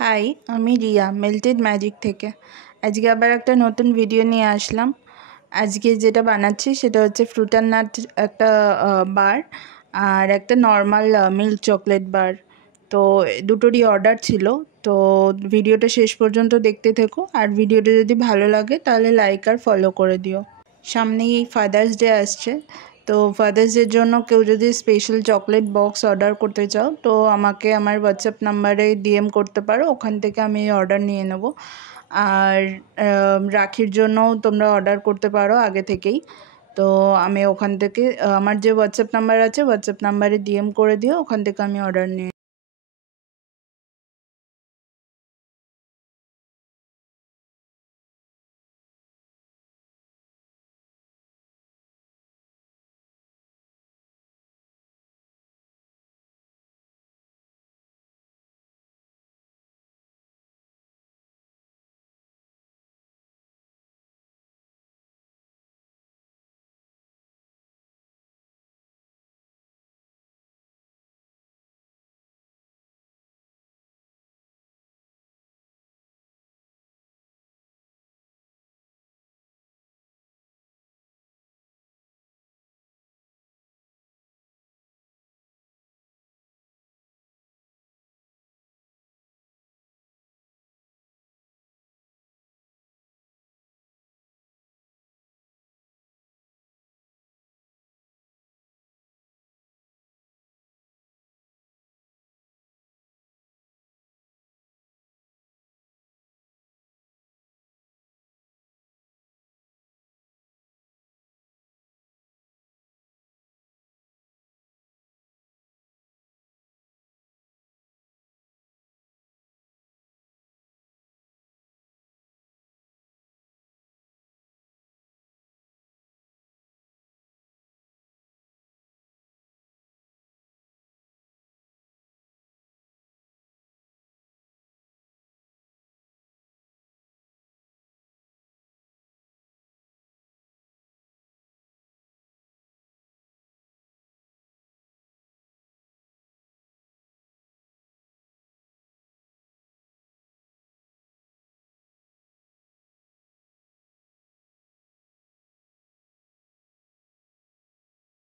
High, আমি Riya melted magic থেকে। আজকে আবার একটা নতুন ভিডিও নিয়ে আসলাম। আজকে যেটা বানাচ্ছি সেটা হচ্ছে ফ্রুট অ্যান্ড নাট একটা বার আর একটা নর্মাল মিল্ক চকলেট বার। তো দুটোরই অর্ডার ছিল। তো ভিডিওটা শেষ পর্যন্ত দেখতে থেকো, আর ভিডিওটা যদি ভালো লাগে তাহলে লাইক আর ফলো করে দিও। সামনেই এই ফাদার্স ডে আসছে, তো ফাদার্স ডের জন্য কেউ যদি স্পেশাল চকলেট বক্স অর্ডার করতে চাও তো আমাকে আমার হোয়াটসঅ্যাপ নাম্বারে ডিএম করতে পারো, ওখান থেকে আমি অর্ডার নিয়ে নেব। আর রাখির জন্যও তোমরা অর্ডার করতে পারো আগে থেকেই। তো আমি ওখান থেকে আমার যে হোয়াটসঅ্যাপ নাম্বার আছে হোয়াটসঅ্যাপ নাম্বারে ডিএম করে দিও, ওখান থেকে আমি অর্ডার নিয়ে